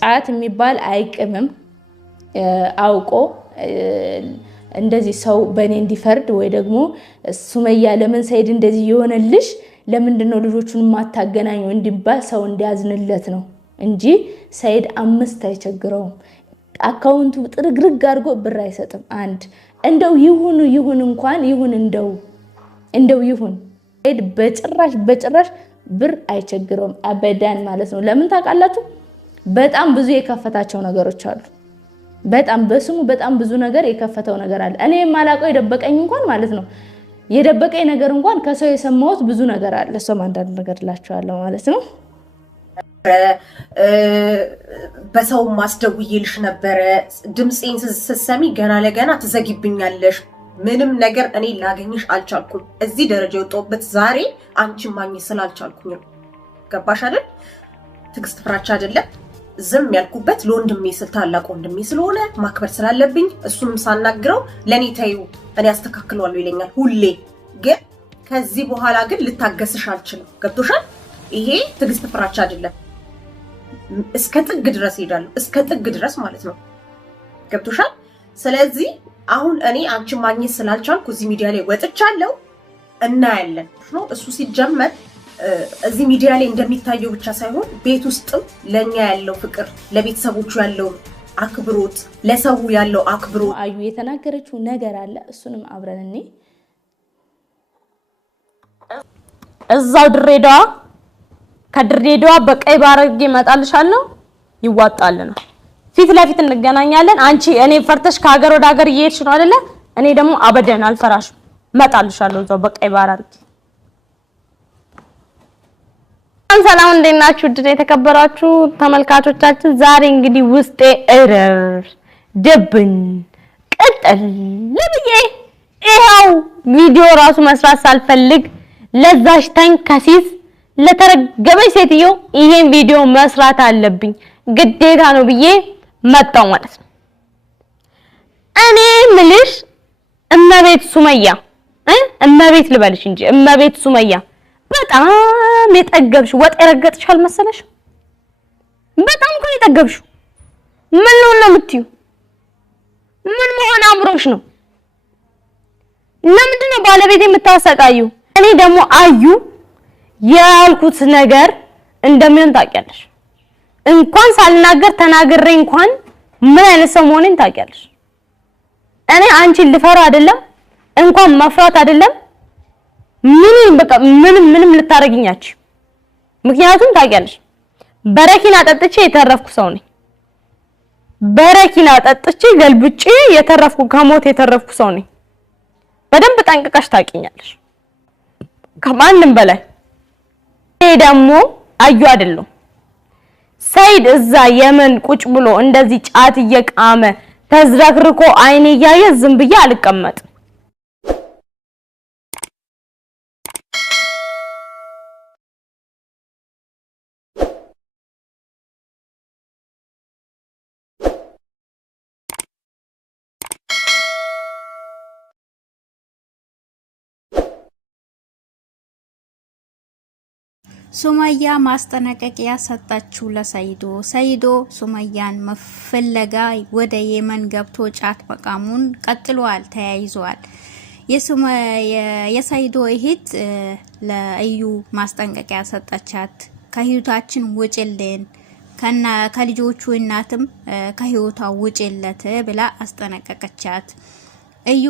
ጫት የሚባል አይቅምም አውቆ እንደዚህ ሰው በኔ እንዲፈርድ ወይ ደግሞ ሱመያ ለምን ሰይድ እንደዚህ የሆነልሽ ለምንድነው ልጆቹን ማታገናኙ እንዲባል ሰው እንዲያዝንለት ነው እንጂ ሰይድ 5 አይቸግረውም አካውንቱ ጥርግርግ አድርጎ ብር አይሰጥም አንድ እንደው ይሁን እንኳን ይሁን እንደው ይሁን ሰይድ በጭራሽ ብር አይቸግረውም አበዳን ማለት ነው ለምን ታውቃላችሁ በጣም ብዙ የከፈታቸው ነገሮች አሉ በጣም በስሙ በጣም ብዙ ነገር የከፈተው ነገር አለ እኔ ማላቀው የደበቀኝ እንኳን ማለት ነው የደበቀኝ ነገር እንኳን ከሰው የሰማሁት ብዙ ነገር አለ ሰው አንዳንድ ነገር ላችኋለሁ ማለት ነው በሰው ማስደውይልሽ ነበር ድምጽን ስሰሚ ገና ለገና ትዘጊብኛለሽ ምንም ነገር እኔ ላገኝሽ አልቻልኩም እዚህ ደረጃ የወጣሁበት ዛሬ አንቺ ማግኘት ስላልቻልኩኝ ገባሽ አይደል ትግስት ፍራቻ አይደለም ዝም ያልኩበት ለወንድሜ ታላቅ ወንድሜ ስለሆነ ማክበር ስላለብኝ እሱንም ሳናግረው ለኔ ታዩ እኔ አስተካክለዋለሁ ይለኛል ሁሌ ግን ከዚህ በኋላ ግን ልታገስሽ አልችልም ገብቶሻል ይሄ ትግስት ፍራቻ አይደለም እስከ ጥግ ድረስ ሄዳለሁ እስከ ጥግ ድረስ ማለት ነው ገብቶሻል ስለዚህ አሁን እኔ አንቺ ማግኘት ስላልቻልኩ እዚህ ሚዲያ ላይ ወጥቻለሁ እና ያለን ነው እሱ ሲጀመር እዚህ ሚዲያ ላይ እንደሚታየው ብቻ ሳይሆን ቤት ውስጥም ለኛ ያለው ፍቅር ለቤተሰቦቹ ያለው አክብሮት ለሰው ያለው አክብሮት አዩ የተናገረችው ነገር አለ እሱንም አብረን እኔ እዛው ድሬዳዋ ከድሬዳዋ በቀይ ባረግ ይመጣልሻለሁ ይዋጣልና ፊት ለፊት እንገናኛለን አንቺ እኔ ፈርተሽ ከሀገር ወደ ሀገር እየሄድሽ ነው አይደለ እኔ ደግሞ አበደን አልፈራሽም መጣልሻለሁ እዛው በቀይ ባረግ ሰላም እንደናችሁ ድሬ የተከበራችሁ ተመልካቾቻችን ዛሬ እንግዲህ ውስጤ እረር ደብን ቀጠል ለብዬ ይሄው ቪዲዮ ራሱ መስራት ሳልፈልግ ለዛሽ ተንከሲስ ለተረገበች ሴትዮ ይሄን ቪዲዮ መስራት አለብኝ ግዴታ ነው ብዬ መጣው ማለት ነው እኔ ምልሽ እመቤት ሱመያ እመቤት ልበልሽ እንጂ እመቤት ሱመያ በጣም የጠገብሽ ወጥ የረገጥሻል መሰለሽ በጣም እኮ የጠገብሽ ምን ነው የምትዩ ምን መሆን አምሮሽ ነው ለምንድን ነው ባለቤት የምታሰቃዩ እኔ ደግሞ አዩ ያልኩት ነገር እንደምን ታውቂያለሽ እንኳን ሳልናገር ተናግሬ እንኳን ምን አይነት ሰው መሆኔን ታውቂያለሽ እኔ አንቺን ልፈራ አይደለም እንኳን መፍራት አይደለም ምንም ልታረግኛች ምክንያቱም ታውቂያለሽ በረኪና ጠጥቼ የተረፍኩ ሰው ነኝ በረኪና ጠጥቼ ገልብጬ የተረፍኩ ከሞት የተረፍኩ ሰው ነኝ በደንብ ጠንቅቀሽ ታውቂኛለሽ ከማንም በላይ ደግሞ አዩ አይደለም ሰይድ እዛ የመን ቁጭ ብሎ እንደዚህ ጫት እየቃመ ተዝረክርኮ አይኔ ያየ ዝም ብዬ አልቀመጥ ሱመያ ማስጠነቀቂያ ሰጣችሁ ሰይዶ ሱመያን መፈለጋ ወደ የመን ገብቶ ጫት መቃሙን ቀጥሏል ተያይዟል የሰይዶ እህት ለአዩ ማስጠንቀቂያ ሰጣቻት ከህይወታችን ውጭልን ከልጆቹ እናትም ከህይወቷ ውጭለት ብላ አስጠነቀቀቻት አዩ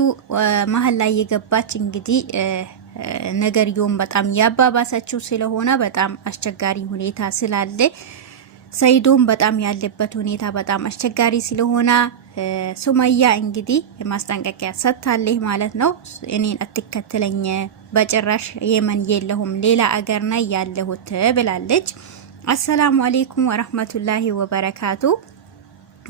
መሀል ላይ የገባች እንግዲህ ነገርየውን በጣም ያባባሰችው ስለሆነ በጣም አስቸጋሪ ሁኔታ ስላለ ሰይዶም በጣም ያለበት ሁኔታ በጣም አስቸጋሪ ስለሆነ ሱመያ እንግዲህ ማስጠንቀቂያ ሰጥታለች ማለት ነው እኔን አትከተለኝ በጭራሽ የመን የለሁም ሌላ አገር ላይ ያለሁት ብላለች አሰላሙ አለይኩም ወራህመቱላሂ ወበረካቱ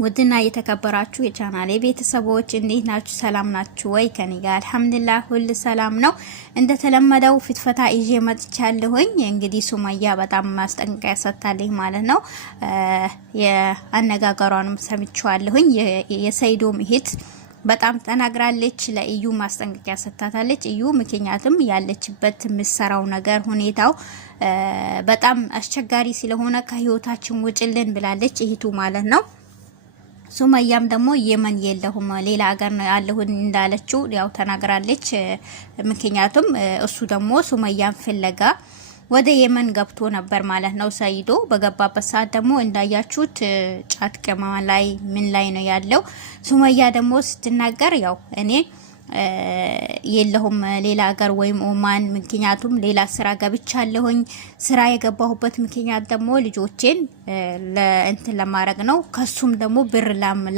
ወድና የተከበራችሁ የቻናሌ ቤተሰቦች እንዴት ናችሁ ሰላም ናችሁ ወይ ከኔ ጋር አልহামዱሊላህ ሁሉ ሰላም ነው እንደተለመደው ፍትፈታ ይዤ መጥቻለሁኝ እንግዲህ ሱመያ በጣም ማስጠንቀቂያ ሰጥታለች ማለት ነው የአነጋገሯንም ሰምቻለሁኝ የሰይዶም እህት በጣም ተናግራለች። ለእዩ ማስጠንቀቂያ ሰጥታታለች። እዩ ምክንያቱም ያለችበት ምሰራው ነገር ሁኔታው በጣም አስቸጋሪ ስለሆነ ከህይወታችን ውጭልን ብላለች እህቱ ማለት ነው። ሱመያም ደግሞ የመን የለሁም ሌላ ሀገር ነው ያለሁን እንዳለችው ያው ተናግራለች። ምክንያቱም እሱ ደግሞ ሱመያን ፍለጋ ወደ የመን ገብቶ ነበር ማለት ነው። ሰይዶ በገባበት ሰዓት ደግሞ እንዳያችሁት ጫት ቅመማ ላይ ምን ላይ ነው ያለው። ሱመያ ደግሞ ስትናገር ያው እኔ የለሁም ሌላ ሀገር ወይም ኦማን፣ ምክንያቱም ሌላ ስራ ገብቻለሁኝ። ስራ የገባሁበት ምክንያት ደግሞ ልጆቼን ለእንትን ለማድረግ ነው፣ ከሱም ደግሞ ብር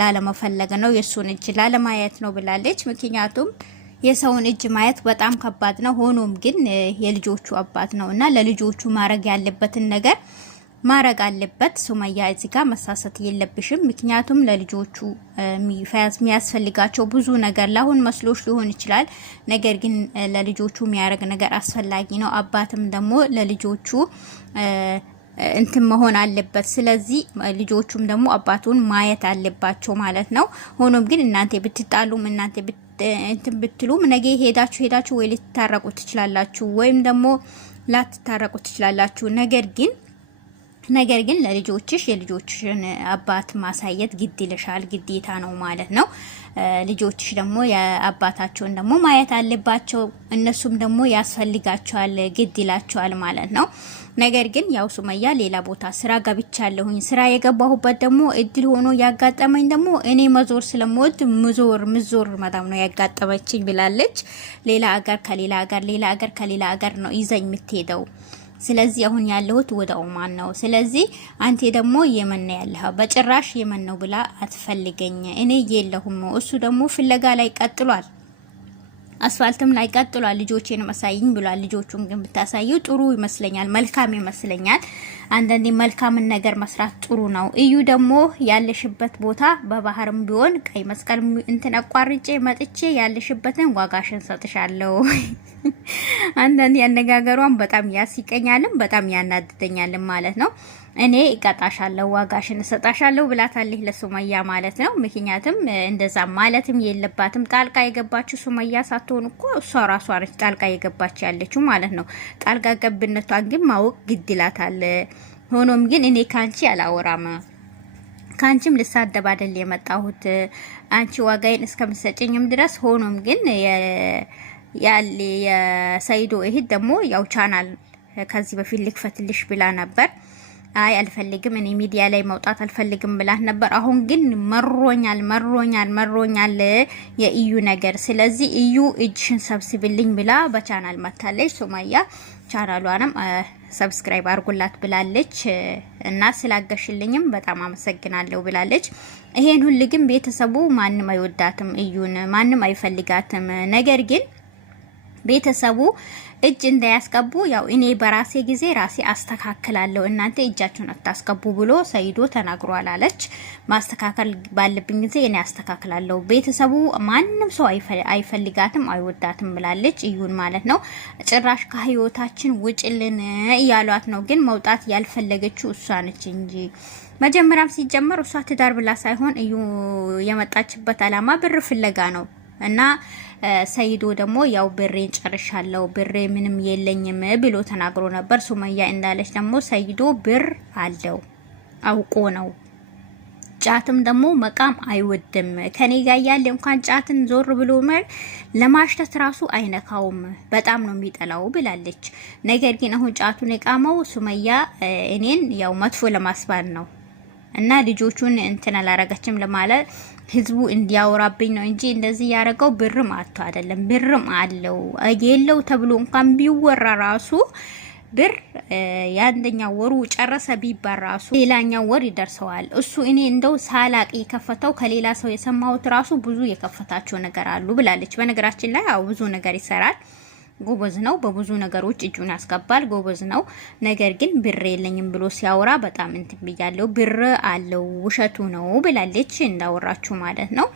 ላለመፈለግ ነው፣ የሱን እጅ ላለማየት ነው ብላለች። ምክንያቱም የሰውን እጅ ማየት በጣም ከባድ ነው። ሆኖም ግን የልጆቹ አባት ነው እና ለልጆቹ ማድረግ ያለበትን ነገር ማድረግ አለበት። ሱመያ እዚህ ጋር መሳሰት የለብሽም። ምክንያቱም ለልጆቹ የሚያስፈልጋቸው ብዙ ነገር ለአሁን መስሎሽ ሊሆን ይችላል። ነገር ግን ለልጆቹ የሚያደርግ ነገር አስፈላጊ ነው። አባትም ደግሞ ለልጆቹ እንትን መሆን አለበት። ስለዚህ ልጆቹም ደግሞ አባቱን ማየት አለባቸው ማለት ነው። ሆኖም ግን እናንተ ብትጣሉም እናንተ እንትን ብትሉም ነገ ሄዳችሁ ወይ ልትታረቁ ትችላላችሁ ወይም ደግሞ ላትታረቁ ትችላላችሁ። ነገር ግን ለልጆችሽ የልጆችሽን አባት ማሳየት ግድ ይልሻል፣ ግዴታ ነው ማለት ነው። ልጆችሽ ደግሞ የአባታቸውን ደግሞ ማየት አለባቸው። እነሱም ደግሞ ያስፈልጋቸዋል፣ ግድ ይላቸዋል ማለት ነው። ነገር ግን ያው ሱመያ ሌላ ቦታ ስራ ገብቻለሁኝ፣ ስራ የገባሁበት ደግሞ እድል ሆኖ ያጋጠመኝ ደግሞ እኔ መዞር ስለምወድ ምዞር መዳም ነው ያጋጠመችኝ ብላለች። ሌላ ሀገር ከሌላ ሀገር ነው ይዘኝ የምትሄደው። ስለዚህ አሁን ያለሁት ወደ ኦማን ነው። ስለዚህ አንተ ደግሞ የመን ነው ያለኸው፣ በጭራሽ የመን ነው ብላ አትፈልገኝ፣ እኔ የለሁም። እሱ ደግሞ ፍለጋ ላይ ቀጥሏል፣ አስፋልትም ላይ ቀጥሏል። ልጆቼን ማሳይኝ ብሏል። ልጆቹን ግን ብታሳዩ ጥሩ ይመስለኛል፣ መልካም ይመስለኛል። አንዳንዴ መልካምን ነገር መስራት ጥሩ ነው። እዩ ደግሞ ያለሽበት ቦታ በባህርም ቢሆን ቀይ መስቀል እንትን አቋርጬ መጥቼ ያለሽበትን ዋጋሽን ሰጥሻለሁ። አንዳንዴ ያነጋገሯን በጣም ያስቀኛልም በጣም ያናድደኛልም ማለት ነው። እኔ እቀጣሻለሁ ዋጋሽን ሰጣሻለሁ ብላታለች ለሱመያ ማለት ነው። ምክንያቱም እንደዛ ማለትም የለባትም። ጣልቃ የገባችው ሱመያ ሳትሆን እኮ እሷ ራሷ ነች ጣልቃ የገባች ያለችው ማለት ነው። ጣልቃ ገብነቷን ግን ማወቅ ግድ ይላታል። ሆኖም ግን እኔ ካንቺ አላወራም፣ ካንቺም ልሳደብ አይደል የመጣሁት አንቺ ዋጋዬን እስከምትሰጪኝም ድረስ። ሆኖም ግን የሰይዶ እህት ደግሞ ያው ቻናል ከዚህ በፊት ልክፈትልሽ ብላ ነበር። አይ አልፈልግም፣ እኔ ሚዲያ ላይ መውጣት አልፈልግም ብላት ነበር። አሁን ግን መሮኛል የእዩ ነገር። ስለዚህ እዩ እጅሽን ሰብስብልኝ ብላ በቻናል መታለች። ሱመያ ቻናሏንም ሰብስክራይብ አድርጉላት ብላለች እና ስላገሽልኝም በጣም አመሰግናለሁ ብላለች። ይሄን ሁሉ ግን ቤተሰቡ ማንም አይወዳትም፣ እዩን ማንም አይፈልጋትም። ነገር ግን ቤተሰቡ እጅ እንዳያስገቡ ያው እኔ በራሴ ጊዜ ራሴ አስተካክላለሁ፣ እናንተ እጃችሁን አታስገቡ ብሎ ሰይዶ ተናግሯል አለች። ማስተካከል ባለብኝ ጊዜ እኔ አስተካክላለሁ፣ ቤተሰቡ ማንም ሰው አይፈልጋትም አይወዳትም ብላለች። እዩን ማለት ነው። ጭራሽ ከህይወታችን ውጭልን እያሏት ነው። ግን መውጣት ያልፈለገችው እሷ ነች እንጂ መጀመሪያም ሲጀመር እሷ ትዳር ብላ ሳይሆን እዩ የመጣችበት አላማ ብር ፍለጋ ነው። እና ሰይዶ ደግሞ ያው ብሬን ጨርሻለሁ፣ ብሬ ምንም የለኝም ብሎ ተናግሮ ነበር። ሱመያ እንዳለች ደግሞ ሰይዶ ብር አለው አውቆ ነው። ጫትም ደግሞ መቃም አይወድም። ከኔ ጋር ያለ እንኳን ጫትን ዞር ብሎ ለማሽተት ራሱ አይነካውም፣ በጣም ነው የሚጠላው ብላለች። ነገር ግን አሁን ጫቱን የቃመው ሱመያ እኔን ያው መጥፎ ለማስባል ነው እና ልጆቹን እንትን አላረጋችም ለማለት ህዝቡ እንዲያወራብኝ ነው እንጂ እንደዚህ ያረጋው ብርም አጥቶ አይደለም። ብርም አለው የለው ተብሎ እንኳን ቢወራ ራሱ ብር የአንደኛው ወሩ ጨረሰ ቢባል ራሱ ሌላኛው ወር ይደርሰዋል። እሱ እኔ እንደው ሳላቅ የከፈተው ከሌላ ሰው የሰማሁት ራሱ ብዙ የከፈታቸው ነገር አሉ ብላለች። በነገራችን ላይ አው ብዙ ነገር ይሰራል፣ ጎበዝ ነው። በብዙ ነገሮች እጁን ያስገባል፣ ጎበዝ ነው። ነገር ግን ብር የለኝም ብሎ ሲያወራ በጣም እንትን ብያለሁ። ብር አለው ውሸቱ ነው ብላለች፣ እንዳወራችሁ ማለት ነው።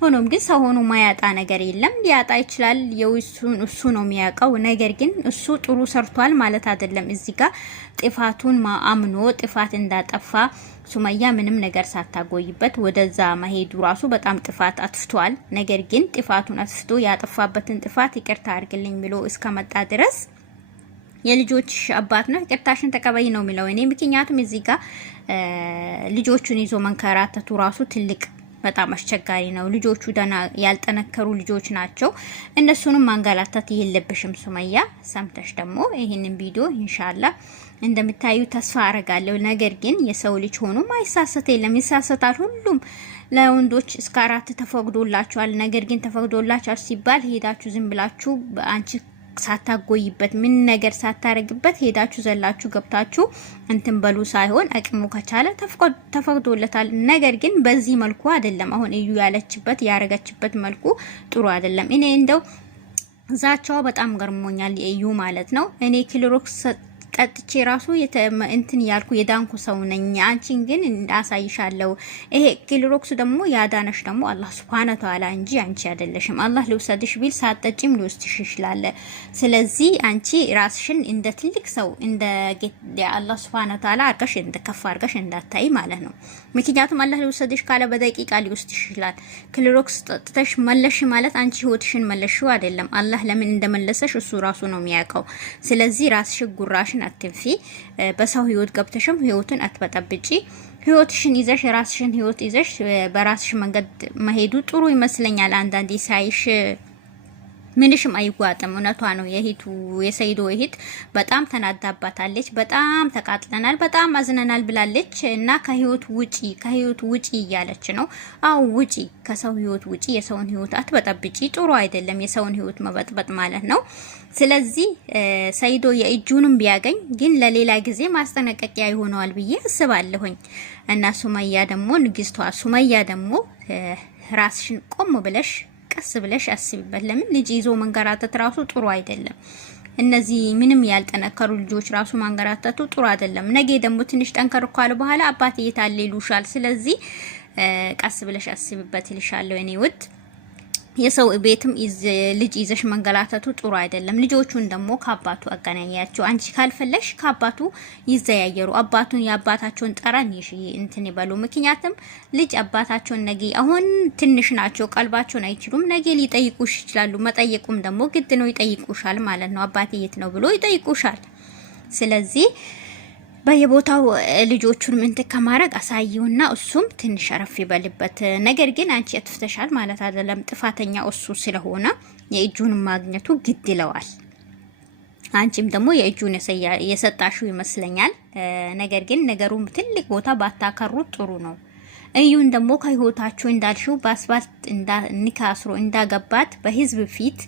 ሆኖም ግን ሰው ሆኖ ማያጣ ነገር የለም። ሊያጣ ይችላል፣ እሱ ነው የሚያውቀው። ነገር ግን እሱ ጥሩ ሰርቷል ማለት አይደለም። እዚህ ጋር ጥፋቱን አምኖ ጥፋት እንዳጠፋ ሱመያ ምንም ነገር ሳታጎይበት ወደዛ መሄዱ ራሱ በጣም ጥፋት አጥፍቷል። ነገር ግን ጥፋቱን አጥፍቶ ያጠፋበትን ጥፋት ይቅርታ አድርግልኝ ብሎ እስከመጣ ድረስ የልጆችሽ አባት ነው ይቅርታሽን ተቀበይ ነው የሚለው። እኔ ምክንያቱም እዚህ ጋር ልጆቹን ይዞ መንከራተቱ ራሱ ትልቅ በጣም አስቸጋሪ ነው። ልጆቹ ደና ያልጠነከሩ ልጆች ናቸው። እነሱንም ማንገላታት የለብሽም ሱመያ። ሰምተሽ ደግሞ ይሄንን ቪዲዮ ኢንሻአላህ እንደምታዩ ተስፋ አረጋለሁ። ነገር ግን የሰው ልጅ ሆኖ ማይሳሰት የለም፣ ይሳሰታል ሁሉም። ለወንዶች እስከ 4 ተፈቅዶላቸዋል። ነገር ግን ተፈቅዶላቸዋል ሲባል ሄዳችሁ ዝም ብላችሁ አንቺ ሳታጎይበት ምን ነገር ሳታረግበት ሄዳችሁ ዘላችሁ ገብታችሁ እንትን በሉ ሳይሆን አቅሙ ከቻለ ተፈቅዶለታል። ነገር ግን በዚህ መልኩ አይደለም። አሁን እዩ ያለችበት ያረጋችበት መልኩ ጥሩ አይደለም። እኔ እንደው ዛቻው በጣም ገርሞኛል እዩ ማለት ነው። እኔ ክሎሮክስ ጠጥቼ ራሱ እንትን ያልኩ የዳንኩ ሰው ነኝ። አንቺን ግን እንዳሳይሻለሁ። ይሄ ክሎሮክስ ደግሞ ያዳነሽ ደግሞ አላህ Subhanahu Ta'ala እንጂ አንቺ አይደለሽም። አላህ ልውሰድሽ ቢል ሳትጠጪም ሊወስድሽ ይችላል። ስለዚህ አንቺ ራስሽን እንደ ትልቅ ሰው እንደ አላህ Subhanahu Ta'ala አርገሽ እንደ ከፍ አርገሽ እንዳታይ ማለት ነው። ምክንያቱም አላህ ልውሰድሽ ካለ በደቂቃ ሊወስድሽ ይችላል። ክሎሮክስ ጠጥተሽ መለሽ ማለት አንቺ ህይወትሽን መለሽው አይደለም። አላህ ለምን እንደመለሰሽ እሱ ራሱ ነው የሚያውቀው። ስለዚህ ራስሽ ጉራሽን አትንፊ። በሰው ህይወት ገብተሽም ህይወትን አትበጠብጪ። ህይወትሽን ይዘሽ የራስሽን ህይወት ይዘሽ በራስሽ መንገድ መሄዱ ጥሩ ይመስለኛል። አንዳንዴ ሳይሽ ምንሽም አይጓጥም። እውነቷ ነው። የሰይዶ እህት በጣም ተናዳባታለች። በጣም ተቃጥለናል፣ በጣም አዝነናል ብላለች እና ከህይወት ውጪ እያለች ነው። አው ውጪ፣ ከሰው ህይወት ውጪ። የሰውን ህይወት አትበጠብጪ። ጥሩ አይደለም የሰውን ህይወት መበጥበጥ ማለት ነው። ስለዚህ ሰይዶ የእጁንም ቢያገኝ ግን ለሌላ ጊዜ ማስጠነቀቂያ ይሆነዋል ብዬ አስባለሁኝ። እና ሱመያ ደግሞ ንግስቷ ሱመያ ደግሞ ራስሽን ቆም ብለሽ ቀስ ብለሽ አስቢበት። ለምን ልጅ ይዞ መንገራተት ራሱ ጥሩ አይደለም። እነዚህ ምንም ያልጠነከሩ ልጆች ራሱ ማንገራተቱ ጥሩ አይደለም። ነገ ደግሞ ትንሽ ጠንከር ካሉ በኋላ አባት እየታለ ይሉሻል። ስለዚህ ቀስ ብለሽ አስቢበት ይልሻለሁ እኔ ውድ። የሰው ቤትም ልጅ ይዘሽ መንገላተቱ ጥሩ አይደለም። ልጆቹን ደግሞ ከአባቱ አገናኛቸው። አንቺ ካልፈለሽ ከአባቱ ይዘያየሩ። አባቱን የአባታቸውን ጠረን እንትን ይበሉ። ምክንያቱም ልጅ አባታቸውን ነገ አሁን ትንሽ ናቸው፣ ቀልባቸውን አይችሉም። ነገ ሊጠይቁሽ ይችላሉ። መጠየቁም ደግሞ ግድ ነው፣ ይጠይቁሻል ማለት ነው። አባቴ የት ነው ብሎ ይጠይቁሻል። ስለዚህ በየቦታው ልጆቹን ምንት ከማረግ አሳይውና እሱም ትንሽ አረፍ ይበልበት። ነገር ግን አንቺ አጥፍተሻል ማለት አይደለም። ጥፋተኛ እሱ ስለሆነ የእጁን ማግኘቱ ግድ ይለዋል። አንቺም ደግሞ የእጁን የሰጣሽው ይመስለኛል። ነገር ግን ነገሩን ትልቅ ቦታ ባታከሩት ጥሩ ነው። እዩን ደግሞ ከህይወታችሁ እንዳልሽው በአስፋልት ኒካስሮ እንዳገባት በህዝብ ፊት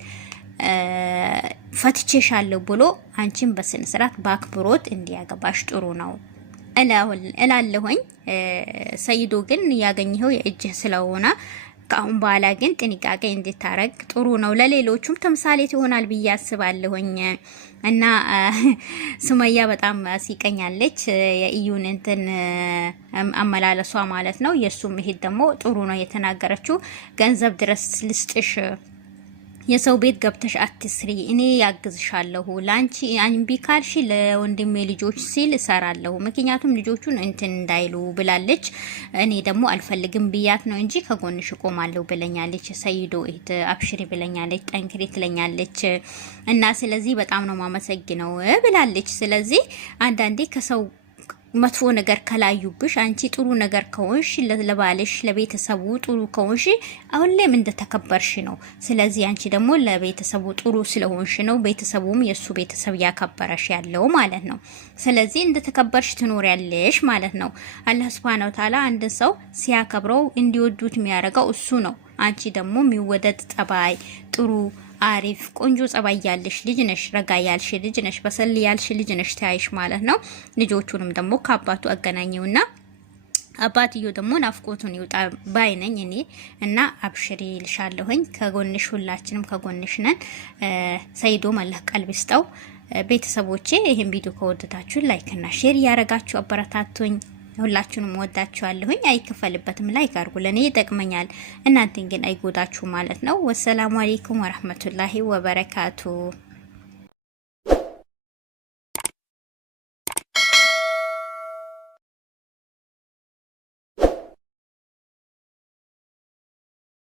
ፈትቼሻለሁ ብሎ አንቺን በስነ ስርዓት ባክብሮት እንዲያገባሽ ጥሩ ነው እላለሁኝ። ሰይዶ ግን ያገኘው የእጅህ ስለሆነ ከአሁን በኋላ ግን ጥንቃቄ እንድታረግ ጥሩ ነው። ለሌሎቹም ተምሳሌት ይሆናል ብዬ አስባለሁኝ። እና ሱመያ በጣም ሲቀኛለች የእዩን እንትን አመላለሷ ማለት ነው። የሱም ይሄድ ደግሞ ጥሩ ነው የተናገረችው። ገንዘብ ድረስ ልስጥሽ፣ የሰው ቤት ገብተሽ አትስሪ፣ እኔ ያግዝሻለሁ፣ ላንቺ አንቢ ካልሽ ለወንድሜ ልጆች ሲል እሰራለሁ፣ ምክንያቱም ልጆቹን እንትን እንዳይሉ ብላለች። እኔ ደግሞ አልፈልግም ብያት ነው እንጂ ከጎንሽ ቆማለሁ ብለኛለች። ሰይዶ እህት አብሽሪ ብለኛለች፣ ጠንክሪ ትለኛለች። እና ስለዚህ በጣም ነው ማመሰግነው ብላለች። ስለዚህ አንዳንዴ ከሰው መጥፎ ነገር ከላዩብሽ አንቺ ጥሩ ነገር ከሆንሽ ለባልሽ ለቤተሰቡ ጥሩ ከሆንሽ አሁን ላይም እንደተከበርሽ ነው። ስለዚህ አንቺ ደግሞ ለቤተሰቡ ጥሩ ስለሆንሽ ነው ቤተሰቡም የሱ ቤተሰብ ያከበረሽ ያለው ማለት ነው። ስለዚህ እንደተከበርሽ ትኖሪያለሽ ማለት ነው። አላህ Subhanahu Ta'ala አንድ ሰው ሲያከብረው እንዲወዱት የሚያደርገው እሱ ነው። አንቺ ደግሞ የሚወደድ ጸባይ ጥሩ አሪፍ ቆንጆ ጸባይ ያለሽ ልጅ ነሽ፣ ረጋ ያልሽ ልጅ ነሽ፣ በሰል ያልሽ ልጅ ነሽ ታይሽ ማለት ነው። ልጆቹንም ደግሞ ከአባቱ አገናኘውና አባትዮ ደግሞ ናፍቆቱን ይውጣ ባይነኝ እኔ እና አብሽሪ ልሻለሁኝ። ከጎንሽ ሁላችንም ከጎንሽ ነን። ሰይዶ መለህ ቀልብ ይስጠው። ቤተሰቦቼ ይሄን ቪዲዮ ከወደዳችሁ ላይክ እና ሼር ያረጋችሁ አበረታቱኝ። ሁላችሁንም ወዳችኋለሁኝ። አይከፈልበትም። ላይክ አድርጉ፣ ለኔ ይጠቅመኛል። እናንተን ግን አይጎዳችሁ ማለት ነው። ወሰላሙ አለይኩም ወራህመቱላሂ ወበረካቱ።